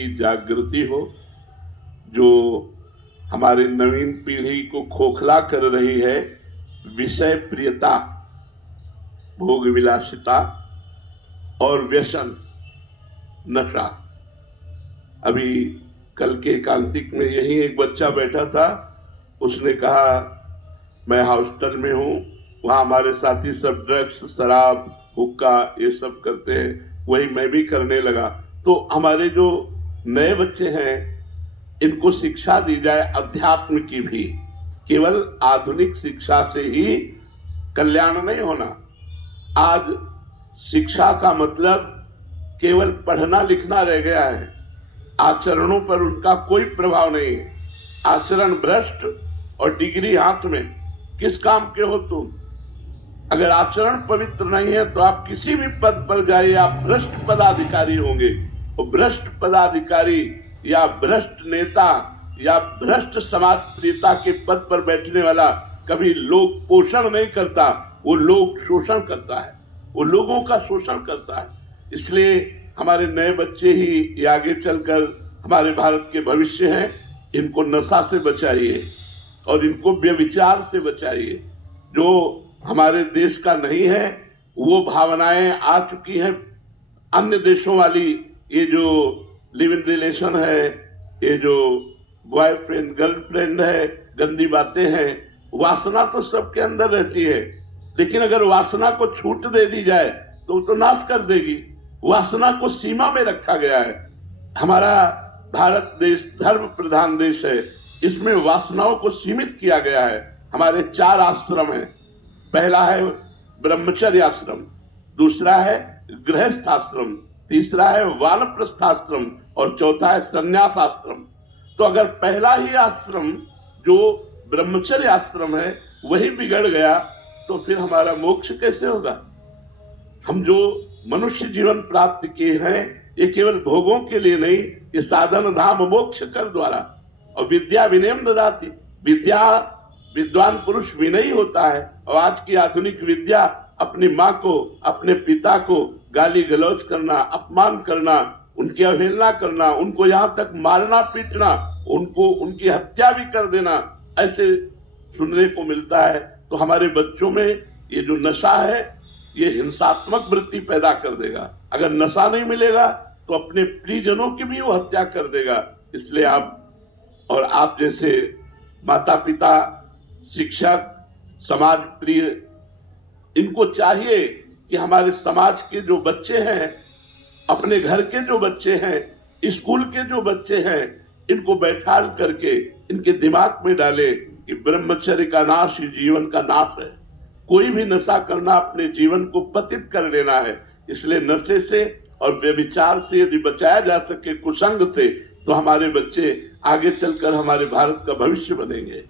की जागृति हो, जो हमारे नवीन पीढ़ी को खोखला कर रही है। विषय प्रियता, भोग विलासिता और व्यसन, नशा। अभी कल के एकांतिक में यही एक बच्चा बैठा था, उसने कहा मैं हॉस्टल में हूँ, वहाँ हमारे साथी सब ड्रग्स, शराब, हुक्का ये सब करते हैं, वही मैं भी करने लगा। तो हमारे जो नए बच्चे हैं इनको शिक्षा दी जाए अध्यात्म की भी। केवल आधुनिक शिक्षा से ही कल्याण नहीं होना। आज शिक्षा का मतलब केवल पढ़ना लिखना रह गया है, आचरणों पर उनका कोई प्रभाव नहीं है। आचरण भ्रष्ट और डिग्री हाथ में, किस काम के हो तुम? अगर आचरण पवित्र नहीं है तो आप किसी भी पद पर जाइए, आप भ्रष्ट पदाधिकारी होंगे। और भ्रष्ट पदाधिकारी या भ्रष्ट नेता या भ्रष्ट समाज प्रियता के पद पर बैठने वाला कभी लोग पोषण नहीं करता, वो लोग शोषण करता है, वो लोगों का शोषण करता है। इसलिए हमारे नए बच्चे ही ये आगे चलकर हमारे भारत के भविष्य हैं। इनको नशा से बचाइए और इनको व्यभिचार से बचाइए। जो हमारे देश का नहीं है वो भावनाएं आ चुकी हैं अन्य देशों वाली। ये जो लिव इन रिलेशन है, ये जो बॉयफ्रेंड गर्लफ्रेंड है, गंदी बातें हैं, वासना तो सबके अंदर रहती है, लेकिन अगर वासना को छूट दे दी जाए तो नाश कर देगी। वासना को सीमा में रखा गया है। हमारा भारत देश धर्म प्रधान देश है, इसमें वासनाओं को सीमित किया गया है। हमारे 4 आश्रम हैं। पहला है ब्रह्मचर्य आश्रम, दूसरा है गृहस्थ आश्रम, तीसरा है वानप्रस्थ आश्रम और चौथा है संन्यास आश्रम। तो अगर पहला ही आश्रम जो ब्रह्मचर्य आश्रम है वही बिगड़ गया तो फिर हमारा मोक्ष कैसे होगा? हम जो मनुष्य जीवन प्राप्त किए हैं ये केवल भोगों के लिए नहीं, ये साधन धाम मोक्ष कर द्वारा। और विद्या विनयम ददाति, विद्या विद्वान पुरुष विनयी होता है। और आज की आधुनिक विद्या अपनी माँ को, अपने पिता को गाली गलौज करना, अपमान करना, उनकी अवहेलना करना, उनको यहाँ तक मारना पीटना, उनको उनकी हत्या भी कर देना, ऐसे सुनने को मिलता है। तो हमारे बच्चों में ये जो नशा है ये हिंसात्मक वृत्ति पैदा कर देगा। अगर नशा नहीं मिलेगा तो अपने प्रियजनों की भी वो हत्या कर देगा। इसलिए आप जैसे माता पिता, शिक्षक, समाज प्रिय, इनको चाहिए कि हमारे समाज के जो बच्चे हैं, अपने घर के जो बच्चे हैं, स्कूल के जो बच्चे हैं, इनको बैठाल करके इनके दिमाग में डाले कि ब्रह्मचर्य का नाश ही जीवन का नाश है। कोई भी नशा करना अपने जीवन को पतित कर लेना है। इसलिए नशे से और व्यभिचार से यदि बचाया जा सके, कुसंग से, तो हमारे बच्चे आगे चलकर हमारे भारत का भविष्य बनेंगे।